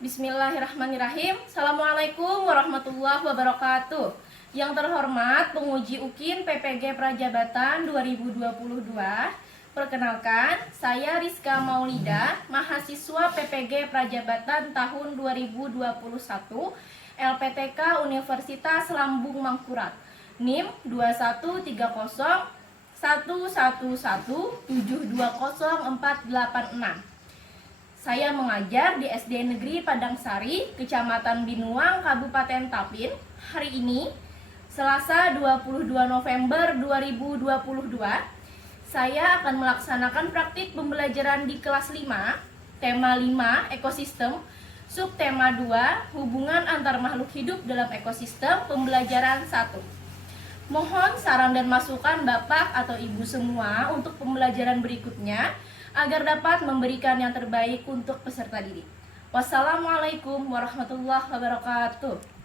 Bismillahirrahmanirrahim. Assalamualaikum warahmatullahi wabarakatuh. Yang terhormat penguji UKIN PPG Prajabatan 2022. Perkenalkan, saya Rizka Maulida, mahasiswa PPG Prajabatan tahun 2021, LPTK Universitas Lambung Mangkurat. NIM 21301117204886. Saya mengajar di SD Negeri Padangsari, Kecamatan Binuang, Kabupaten Tapin. Hari ini, Selasa 22 November 2022, saya akan melaksanakan praktik pembelajaran di kelas 5, tema 5, ekosistem, subtema 2, hubungan antar makhluk hidup dalam ekosistem, pembelajaran 1. Mohon saran dan masukan Bapak atau Ibu semua untuk pembelajaran berikutnya, agar dapat memberikan yang terbaik untuk peserta didik. Wassalamualaikum warahmatullahi wabarakatuh.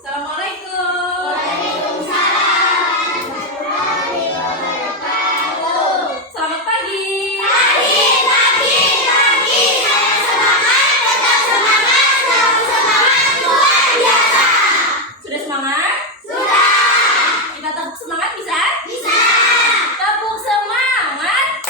Assalamualaikum. Waalaikumsalam. Selamat pagi. Pagi. Saya semangat, tetap semangat, selalu semangat, luar biasa. Sudah semangat? Sudah. Kita tepuk semangat bisa? Bisa. Tepuk semangat.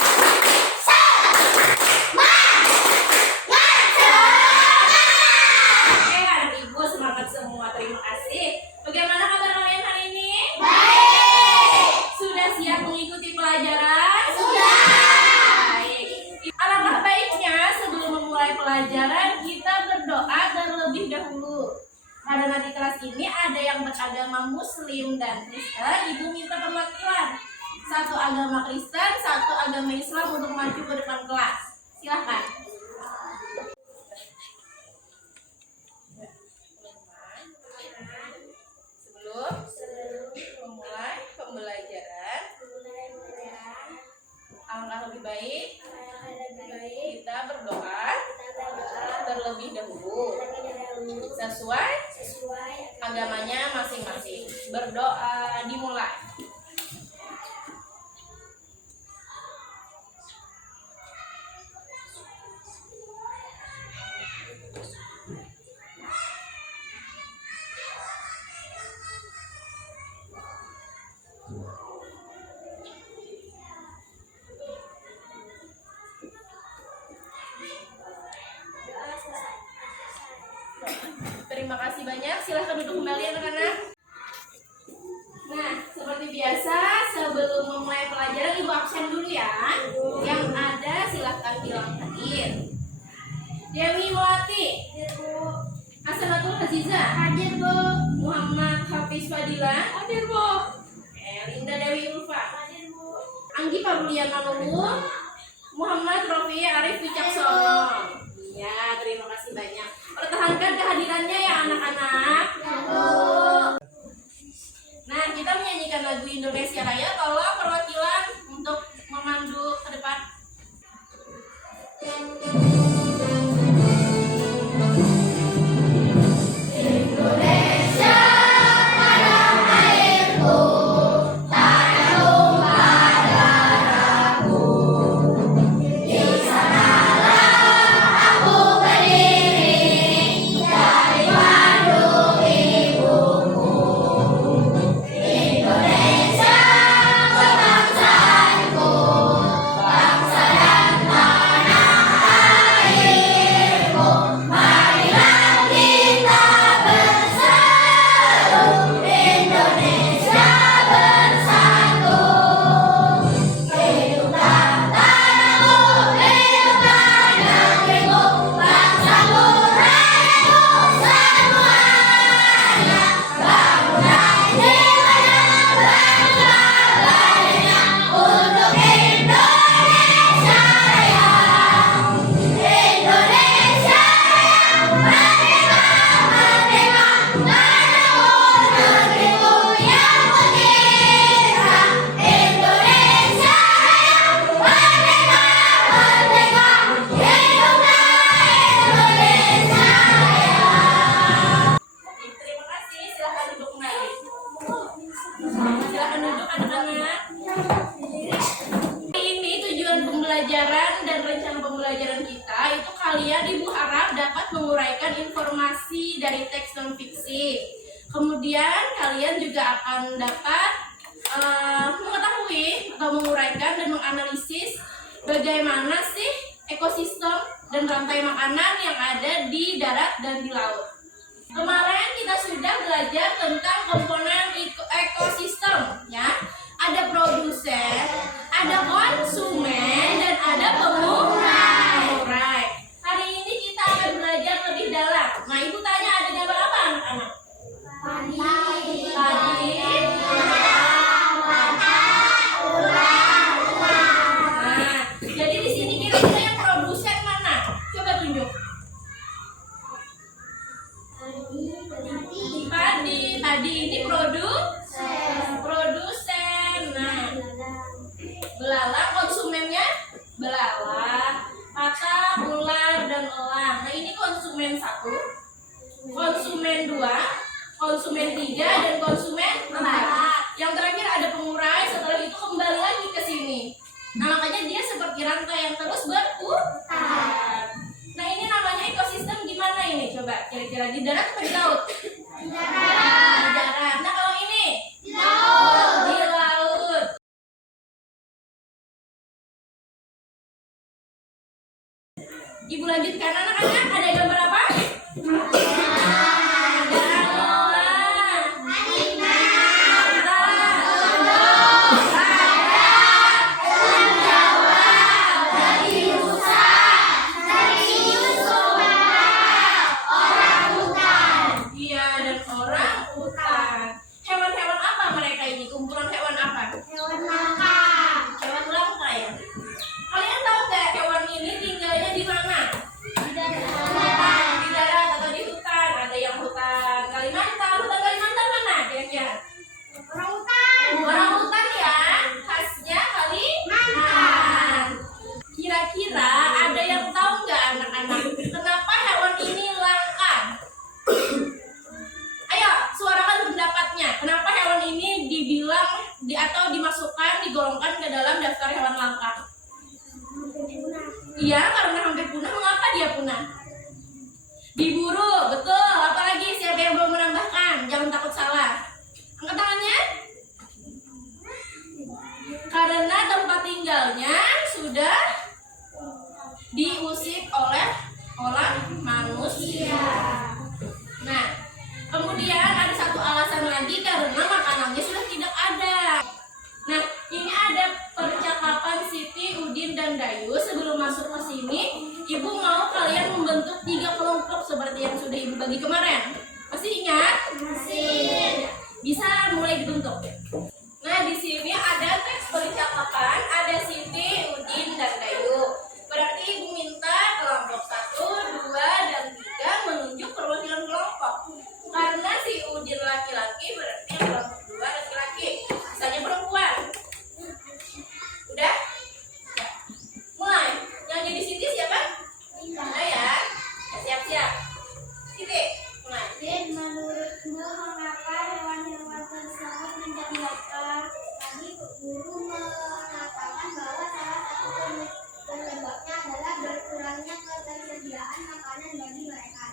Pelajaran kita berdoa terlebih dahulu. Pada nanti kelas ini ada yang beragama Muslim dan Kristen. Ibu minta perwakilan satu agama Kristen, satu agama Islam untuk maju ke depan kelas. Silakan. Sebelum memulai pembelajaran, alangkah lebih baik kita berdoa terlebih dahulu sesuai agamanya masing-masing. Berdoa dimulai. Terima kasih banyak. Silahkan duduk kembali anak-anak. Nah, seperti biasa sebelum memulai pelajaran ibu absen dulu ya. Yang ada silahkan bilang hadir. Dewi Melati. Hasanatul Haziza. Hadir Bu. Muhammad Hafiz Fadila. Hadir Bu. Linda Dewi Ulfa. Hadir Bu. Anggi Pabuliana Nurul. Muhammad Rofi Arif Wicaksono. Ya, terima kasih banyak. Pertahankan kehadirannya ya anak-anak. Nah, kita menyanyikan lagu Indonesia Raya. Tolong perwakilan untuk memandu ke depan. Pembelajaran dan rencana pembelajaran kita itu kalian ibu harap dapat menguraikan informasi dari teks non fiksi. Kemudian kalian juga akan dapat mengetahui atau menguraikan dan menganalisis bagaimana sih ekosistem dan rantai makanan yang ada di darat dan di laut. Kemarin kita sudah belajar tentang komponen ekosistem, ya. Ada produsen, ada konsumen, dan ada pengurai. Hari ini kita akan belajar lebih dalam. Nah, ibu tanya ada gambar apa anak-anak? Padi. Nah, jadi di sini kira-kira yang produsen mana? Coba tunjuk. Padi ini produsen. Nah, belalang konsumennya belalang, kata, ular, dan elang. Nah, ini konsumen 1, konsumen 2, konsumen 3, dan konsumen 4. Yang terakhir ada pengurai, setelah itu kembali lagi ke sini. Nah, makanya dia seperti rantai yang terus berputar. Nah, ini namanya ekosistem gimana ini? Coba kira-kira di darat atau di laut? Di darat. Nah, kalau ini? Di laut. Di laut. Ibu lanjutkan anak-anak, ada gambar apa? Iya, kira-kira ada yang tahu nggak anak-anak kenapa hewan ini langka? Ayo, suarakan pendapatnya. Kenapa hewan ini dibilang atau dimasukkan, digolongkan ke dalam daftar hewan langka? Iya, karena hampir punah. Mengapa dia punah? Diburu, betul. Apalagi siapa yang belum menambahkan? Jangan takut salah. Angkat tangannya. Karena tempat tinggalnya sudah diusik oleh manusia. Nah, kemudian ada satu alasan lagi karena makanannya sudah tidak ada. Nah, ini ada percakapan Siti, Udin, dan Dayu. Sebelum masuk ke sini, Ibu mau kalian membentuk 3 kelompok seperti yang sudah Ibu bagi kemarin. Masih ingat? Masih. Bisa mulai dibentuk. Nah, di sini ada teks percakapan, ada Siti, Udin, dan Dayu. Berarti Ibu minta kelompok 1, 2, dan 3 menunjuk perwakilan kelompok. Karena si Udin laki-laki, berarti yang kelompok 2 laki-laki. Sisanya perempuan. Udah? Mulai. Yang jadi Siti siapa? Udah ya? Siap-siap. Siti, mulai. Dan menurutmu mengapa hewan-hewan tersebut menjadi lapar? Tadi guru mengatakan bahwa salah satu penyebabnya adalah berkurangnya ketersediaan makanan bagi mereka.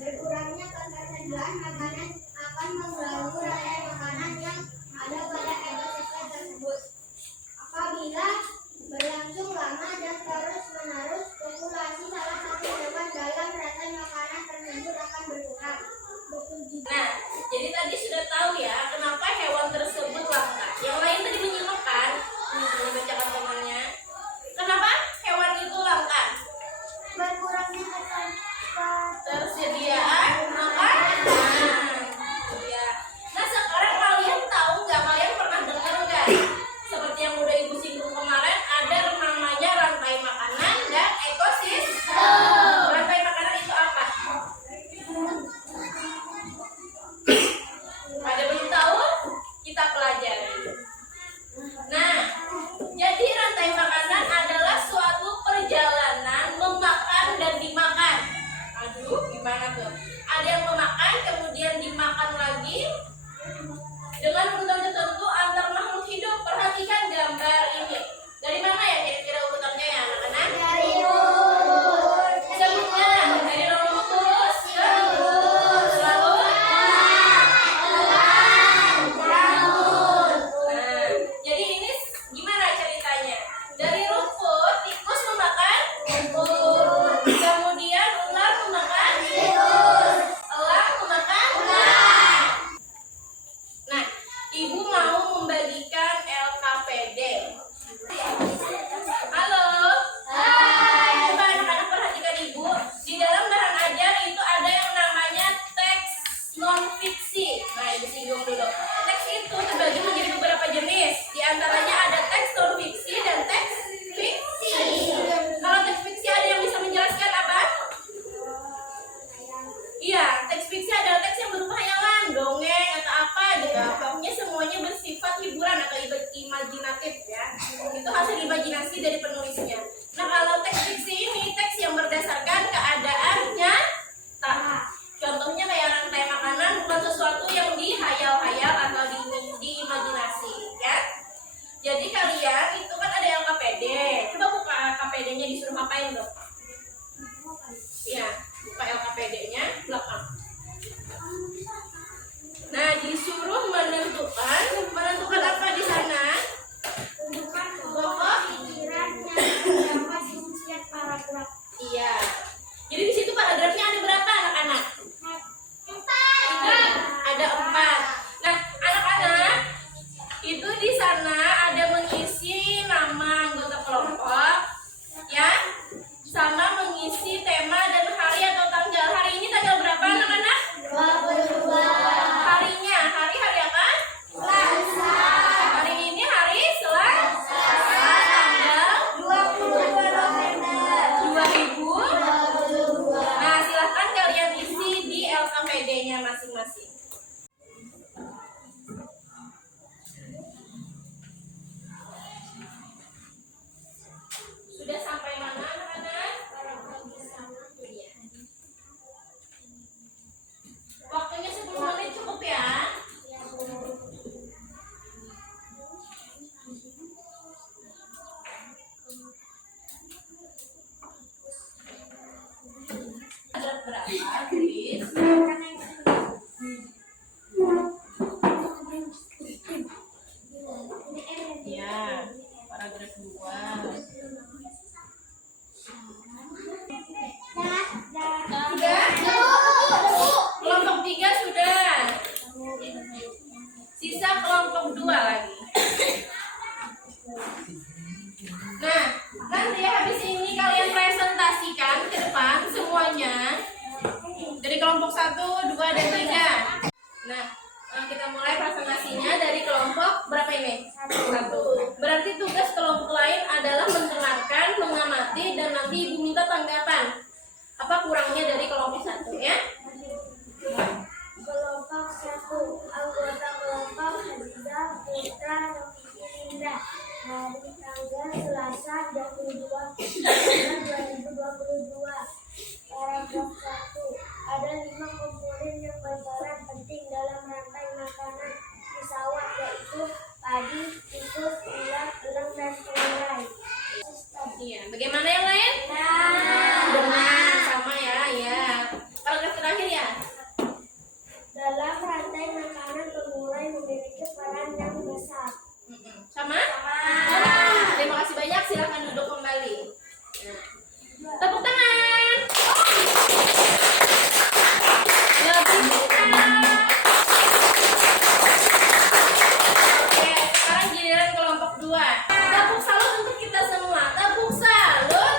Berkurangnya ketersediaan makanan akan mengganggu rantai makanan yang ada pada ekosistem tersebut. Apabila berlangsung lama dan terus-menerus, populasi salah satu hewan dalam rantai makanan tersebut akan berkurang. Nah, jadi tadi sudah tahu ya kenapa hewan tersebut langka. Yang lain tadi menyimak kan? Ini bacakan temannya. Kenapa hewan itu langka? Berkurangnya Tersediaan makanan. Ya. Nah, sekarang kalian tahu nggak? Kalian pernah dengar nggak? Seperti yang udah Ibu singgung kemarin, ada namanya rantai makanan dan ekosistem. Rantai makanan itu apa? Ada belum tahu? Kita pelajari. Nah, jadi rantai makanan adalah suatu perjalanan memakan dan dimakan. Aduh, gimana tuh? Ada yang memakan, kemudian dimakan lagi dengan urutan tertentu antar makhluk hidup. Perhatikan gambar ini. Dari mana ya kira-kira urutannya ya anak-anak? dari rumput. Sebutnya dari rumput ke lalu. Nah, jadi ini gimana ceritanya? Dari rumput, tikus memakan rumput. Kemudian ular memakan tikus. Elang memakan ular. Nah, Ibu mau membagikan LKPD. Halo. Hai. Coba anak-anak perhatikan Ibu. Di dalam bahan ajar itu ada yang namanya teks non-fiksi. Nah, Ibu singgung dulu. Teks itu terbagi menjadi beberapa jenis. Di antaranya ada teks non-fiksi dan teks fiksi. Kalau teks fiksi ada yang bisa menjelaskan apa? Iya, teks fiksi adalah teks yang berupa hayalan, dongeng, atau apa gitu. Pokoknya semuanya bersifat hiburan atau imajinatif ya. Itu hasil imajinasi dari penulisnya. Nah, kalau teks fiksi ini teks yang berdasarkan keadaan nyata. Contohnya kayak rantai makanan bukan sesuatu yang dihayal-hayal atau diimajinasi ya. Jadi kalian itu kan ada LKPD. Coba buka LKPD-nya, disuruh ngapain dong? Iya, buka LKPD-nya belakang. Nah, disuruh menentukan apa di sana? Tentukan Pokok. pikiran yang terdapat di setiap paragraf. Iya. Jadi di situ paragrafnya ada berapa anak-anak? 4. Ada 4. Nah, anak-anak itu di sana ada mengisi nama anggota kelompok, ya, sama mengisi tema dan hari atau tanggal. Hari ini tanggal berapa anak-anak? 22. Harinya, hari apa? Selasa. Hari ini hari Selasa, tanggal 22 November 2022. apa? Tulis. Ya, paragraf 2. Sudah? Kelompok 3 sudah. Sisa kelompok 2 lagi. Nah, nanti habis ini kalian presentasikan ke depan semuanya dari kelompok 1, 2, dan 3. Nah, kita mulai presentasinya dari kelompok berapa ini? 1. Berarti tugas kelompok lain adalah mendengarkan, mengamati, dan nanti ibu minta tanggapan. Apa kurangnya dari kelompok 1 ya? Kelompok 1, anggota kelompok Hadiza Putra Rofikinda, hari tanggal Selasa 22 November 2022. Paragraf 1, ada 5 komponen yang berperan penting dalam rantai makanan di sawah, yaitu padi, tikus, ulat, elang, dan serai. Iya. Bagaimana yang lain? Nah, Benar, sama ya. Ya. Paragraf terakhir ya. dalam rantai makanan pemulai memiliki peran yang besar. Sama? Terima kasih banyak. Silakan duduk kembali. Nah. Tepuk tangan. Lebih besar. Oke, sekarang giliran kelompok 2. Tepuk salut untuk kita semua. Tepuk salut.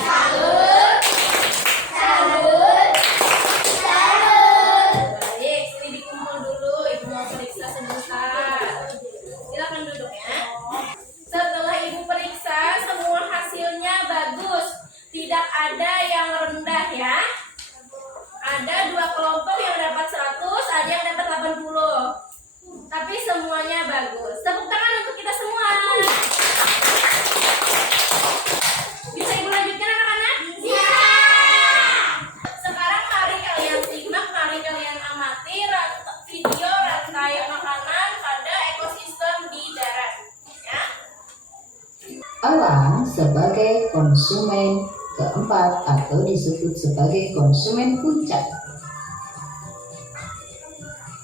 Salut. Salut. Salut. Baik, sini dikumpul dulu. Ibu mau periksa sebentar. Silakan duduk ya. Setelah ibu periksa, semua hasilnya bagus. Tidak ada yang rendah ya. Ada 2 kelompok yang dapat 100, ada yang dapat 80. Tapi semuanya bagus. Tepuk tangan untuk kita semua. Bisa ibu lanjutkan anak-anak? Bisa. Sekarang mari kalian simak, mari kalian amati video rantai makanan pada ekosistem di darat. Ya. Elang sebagai konsumen keempat atau disebut sebagai konsumen puncak.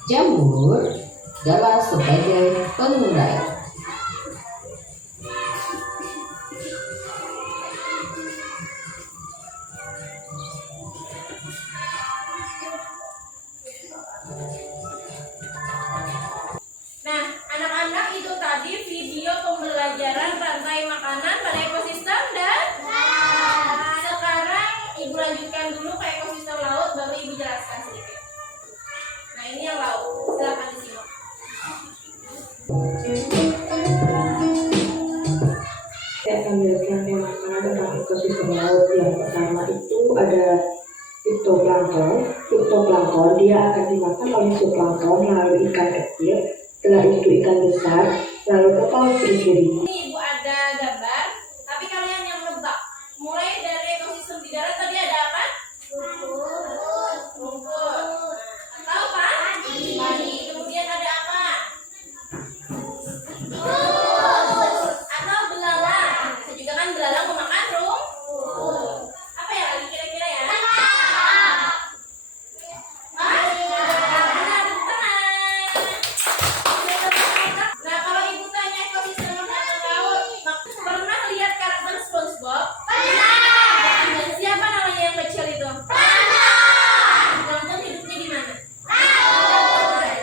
Jamur adalah sebagai pengurai. Nah, anak-anak itu tadi video pembelajaran rantai makanan pada ekosistem dan sekarang ibu lanjutkan dulu ke ekosistem laut, baru ibu jelaskan sedikit. Nah, ini yang laut. Silakan disimak. Saya akan menjelaskan tema makanan tentang ekosistem laut. Yang pertama itu ada fitoplankton. Fitoplankton dia akan dimakan oleh zooplankton, lalu ikan kecil, setelah itu ikan besar, lalu ke paus ciri-ciri. Ini ibu ada gambar, tapi kalian yang nebak. Mulai dari ekosistem di darat tadi ada apa? Rumput. Tahu apa? Padi. Kemudian ada apa? Atau belalang. Bisa juga kan belalang memakan rumput. Apa ya lagi kira-kira ya? Benar, tenang. Nah, kalau ibu tanya ekosistem makanan laut, pernah lihat karakter SpongeBob? Dan siapa namanya yang kecil itu? Plankton hidupnya di mana?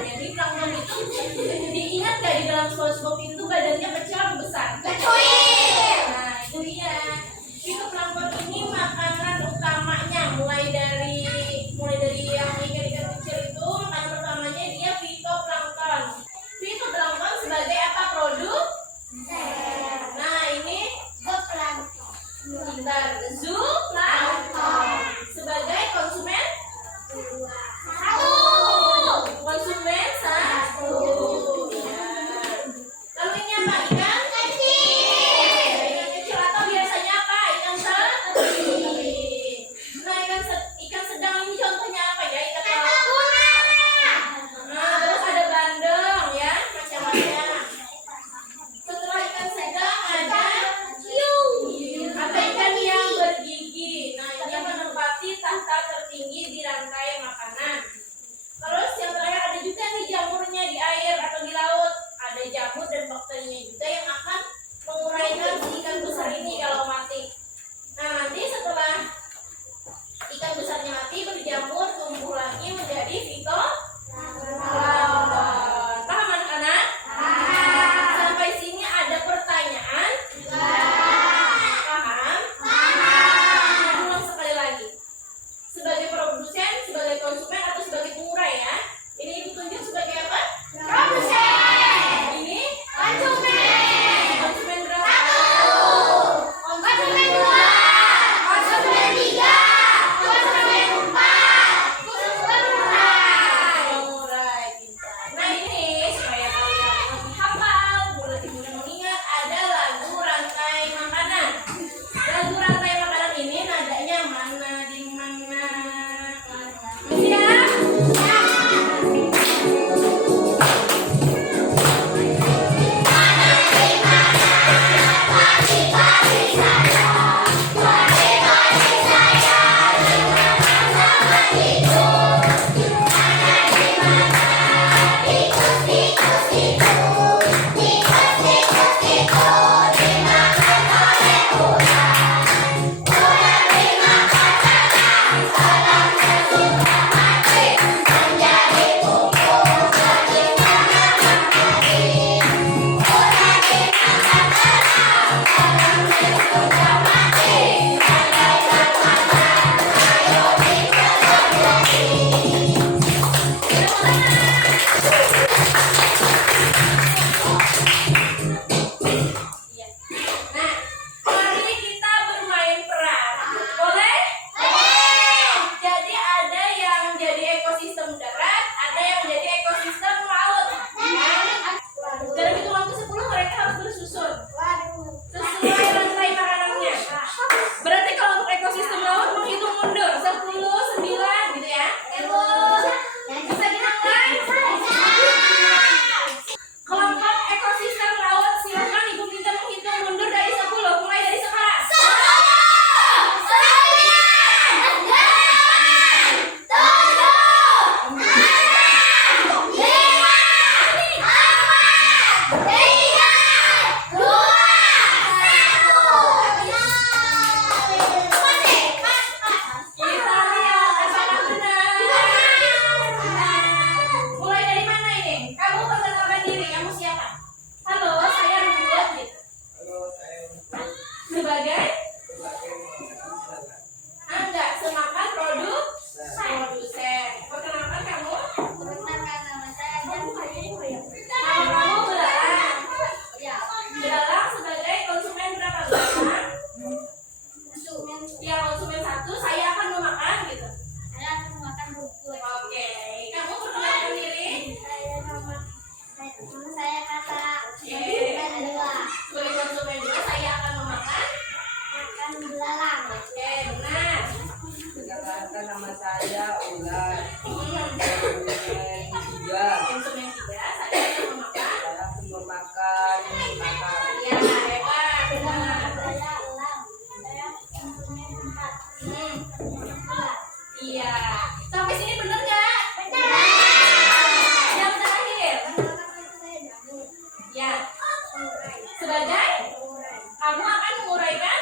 Jadi plankton itu diingat gak di dalam SpongeBob itu badannya kecil atau besar? Nah, itu dia. Itu plankton ini makanan utamanya mulai dari yang ikan-ikan kecil itu makanan utamanya dia fitoplankton. Fitoplankton sebagai apa produk? Nah, ini pintar. Zooplankton sebagai konsumen konsumen satu. Lalu ini apa? Ikan kecil atau biasanya apa? Ikan sedang. Nah, ikan sedang ini contohnya apa ya? Ikan laut. Nah, terus ada bandeng ya, macam-macam. Setelah ikan sedang ada apa ikan yang bergigi. Iya, konsumen satu, saya akan memakan gitu. Saya akan memakan rumput. Oke, kamu perkenalkan diri. Nama saya Kata. Oke. Konsumen dua. Sebagai konsumen dua, saya akan memakan. Makan belalang. Oke, benar. Perkenalkan nama saya Ulan. Konsumen tiga. Konsumen tiga, saya akan memakan. Saya akan memakan makanan. Iya, hebat. Benar. Saya elang. Saya konsumen empat. Hmm, Konsumen dua. iya. Sampai sini benar nggak? Benar. Yang terakhir. Perkenalkan saya Danu. Ya. Urai. Sebagai Urai. kamu akan menguraikan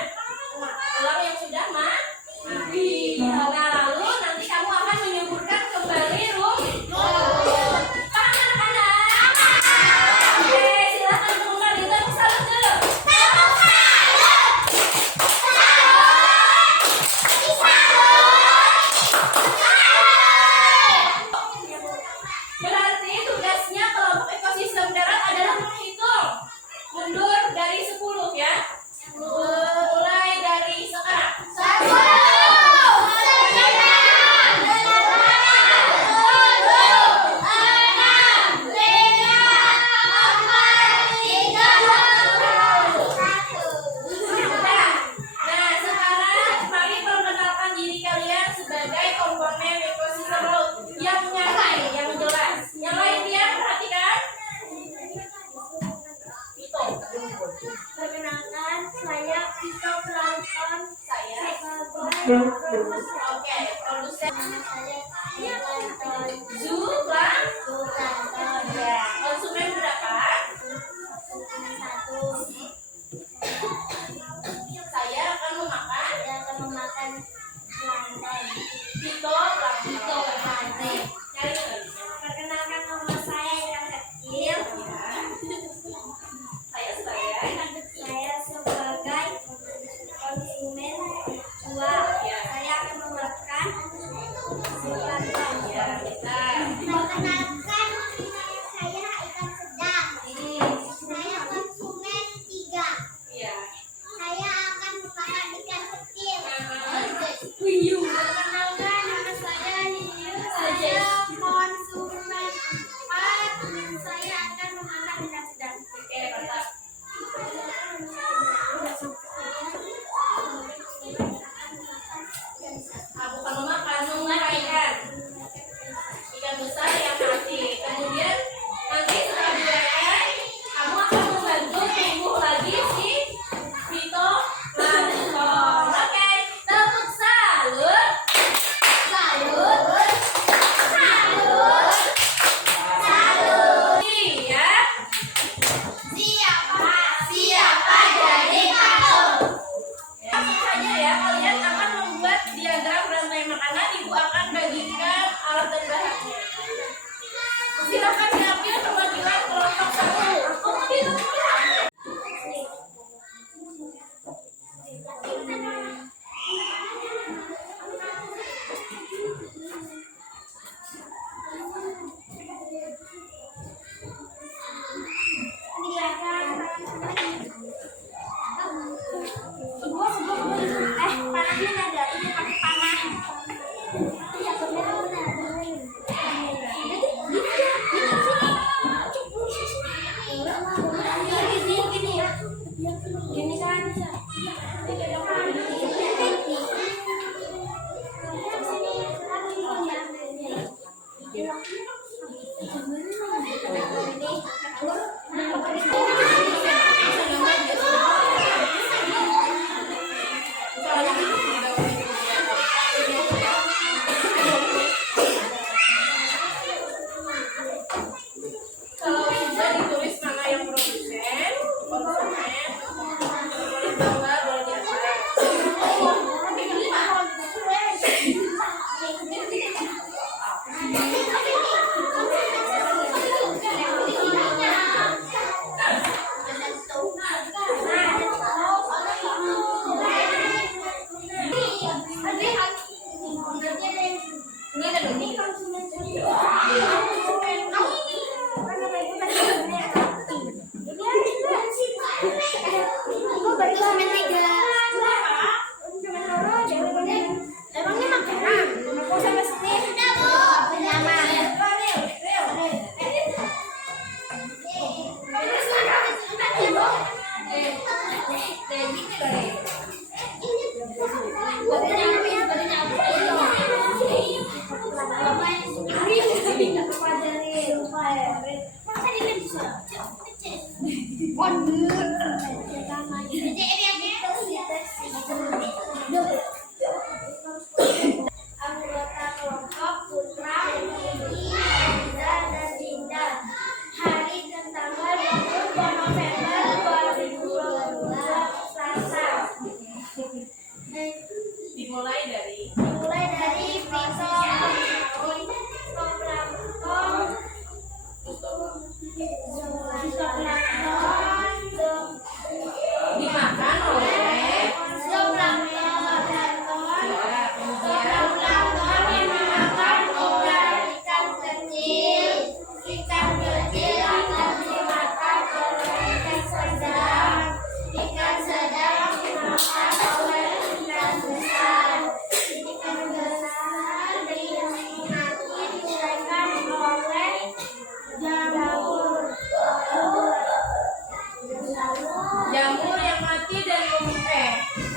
elang yang sudah mati. Nah, lalu nanti kamu akan menyuburkan kembali rumput. Paham anak-anak? Oke, silakan temukan di tepuk salut dulu. Berarti tugasnya kelompok ekosistem darat adalah menghitung mundur dari 10 ya. Mulai dari sekarang. 1, Nah, sekarang mari perkenalkan diri kalian sebagai komponen ekosistem laut yang nyata, yang jelas. Yang lain dia perhatikan. Itu. Perkenalkan saya fitoplankton. Saya. Sebagai Oke, produsen saya fitoplankton. Zublang. Zooplankton. Ya, konsumen berapa? Konsumen satu. Saya akan memakan Saya akan memakan plankton. fitoplankton. Cari lagi. Perkenalkan nama saya yang kecil. Saya sebagai Saya sebagai konsumen dua. Saya akan memakan zooplankton. ya kita. Perkenalkan saya ikan sedang. Saya konsumen tiga. Ya. Saya akan memakan ikan kecil. Wiyung. Perkenalkan nama Dimulai dari fitoplankton, dimakan oleh zooplankton, ya, kemudian zooplankton yang dimakan oleh ikan kecil akan dimakan oleh ikan sedang dimakan oleh ikan besar diuraikan oleh jamur jamur yang mati dan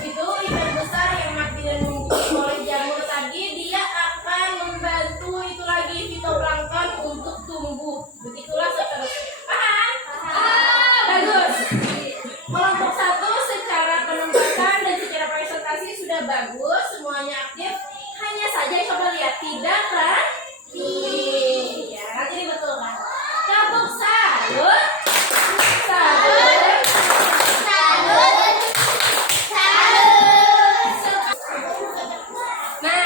itu ikan besar yang mati dan membusuk oleh jamur tadi, dia akan membantu itu lagi fitoplankton untuk tumbuh. Begitulah seterusnya. Paham? Bagus. Kelompok 1 secara penempatan dan secara presentasi sudah bagus, semuanya aktif. Hanya saja coba lihat tidak rapi. Ya, jadi betul kan? Kelompok 1. Nah,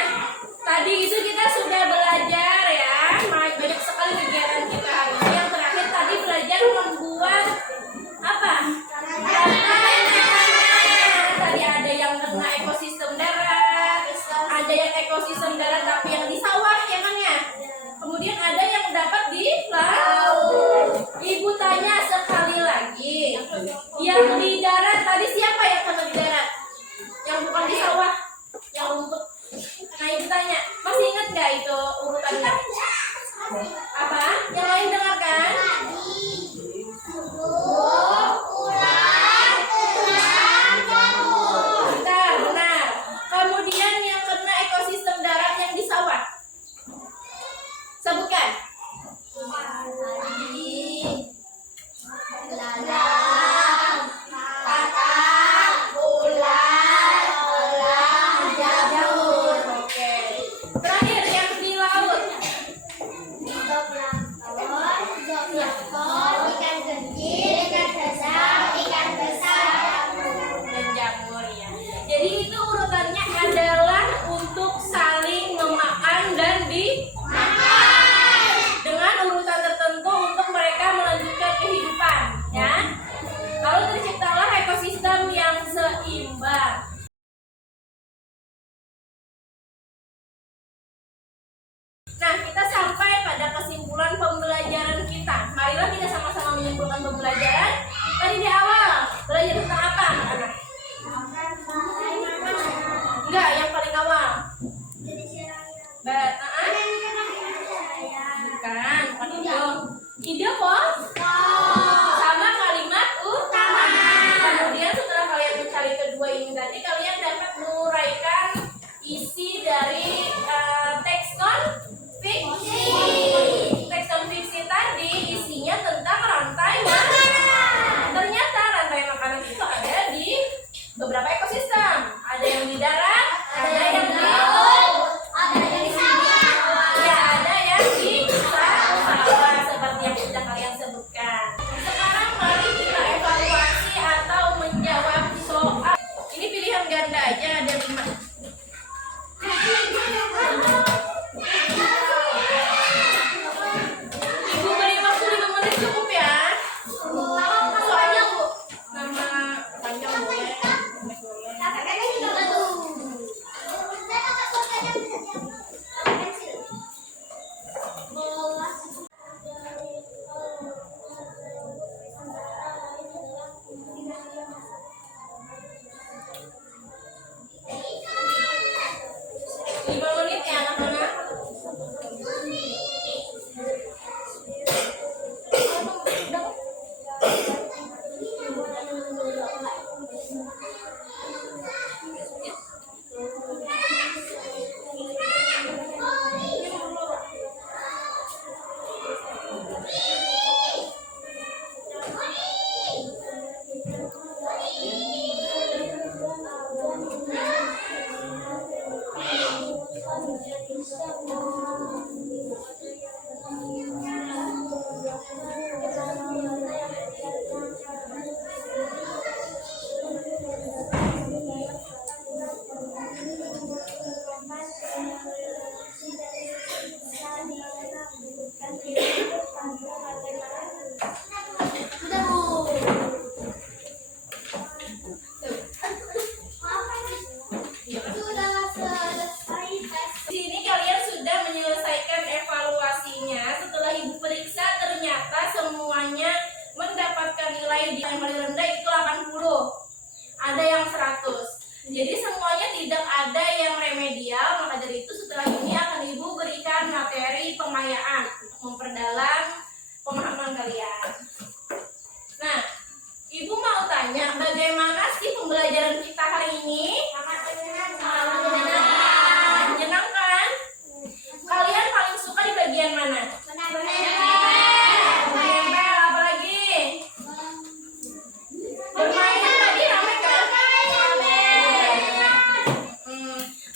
tadi itu kita sudah belajar ya, banyak sekali kegiatan kita hari ini. Yang terakhir tadi belajar membuat apa? Tadi ada yang kena ekosistem darat, ada yang ekosistem darat tapi yang di sawah ya kan ya. Kemudian ada yang dapat di laut. Ibu tanya sekali lagi, yang di darat tadi siapa yang kena di darat? Yang bukan di sawah, yang rumput. Nah ibu tanya, masih ingat nggak itu urutannya? Apa? Yang lain dengarkan? Benar. Kemudian yang kena ekosistem darat yang di sawah. Sebutkan. Oke. Terakhir yang di laut. ikan kecil, ikan sedang, ikan besar. Dan jamur ya. Jadi itu urutannya adalah untuk saling memakan dan dimakan dengan urutan tertentu untuk mereka melanjutkan kehidupan ya. Lalu terciptalah ekosistem yang seimbang. Nah, kita sampai pada kesimpulan pembelajaran kita. Marilah kita sama-sama menyimpulkan pembelajaran. Tadi di awal belajar tentang apa, anak-anak? Enggak, yang paling awal. Bukan ide. Ide kok? Sama kalimat utama. Kemudian setelah kalian mencari kedua ini tadi, kalian dapat menguraikan isi dari teks non fiksi. Teks non fiksi tadi isinya tentang rantai makanan. Ternyata rantai makanan itu ada di beberapa ekosistem. Ada yang di darat, ada yang di laut, ada yang di sawah. Ya, ada yang di sawah seperti yang sudah kalian sebutkan. Sekarang mari kita evaluasi atau menjawab soal. Ini pilihan ganda aja, ada 5. Ibu beri waktu 5 menit cukup ya. Soalnya Bu, nama panjang boleh. Lima menit ya anak-anak.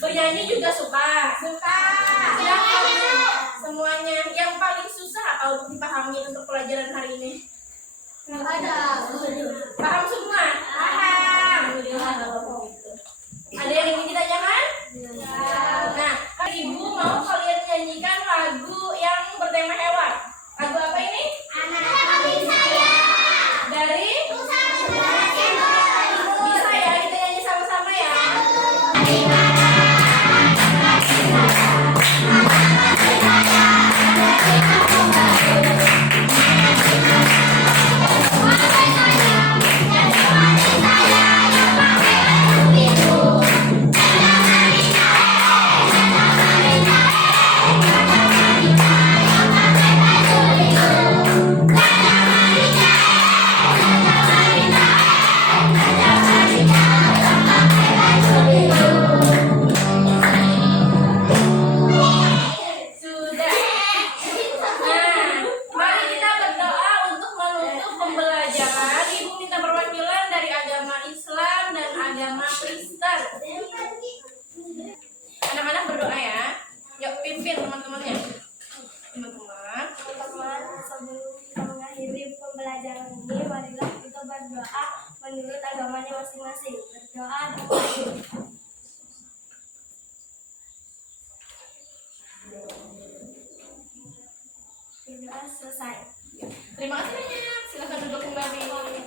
Bernyanyi juga suka? Suka. Silakan semuanya. Yang paling susah apa untuk dipahami untuk pelajaran hari ini? Ada. Paham semua? Paham. Alhamdulillah kalau begitu. Ada yang ingin ditanyakan? Nah, Ibu mau kalian nyanyikan lagu yang bertema hewan. Lagu apa ini? Anak kambing saya. Dari? Bisa Bisa ya, kita nyanyi sama-sama ya. Sudah. Nah, mari kita berdoa untuk menutup pembelajaran. Ibu minta perwakilan dari agama Islam dan agama Kristen. Anak-anak berdoa ya. Yuk pimpin teman-temannya. Teman-teman. Teman-teman, sebelum kita mengakhiri pembelajaran ini, marilah kita berdoa menurut agamanya masing-masing. Berdoa dan berdoa selesai. Terima kasih banyak. Silakan duduk kembali.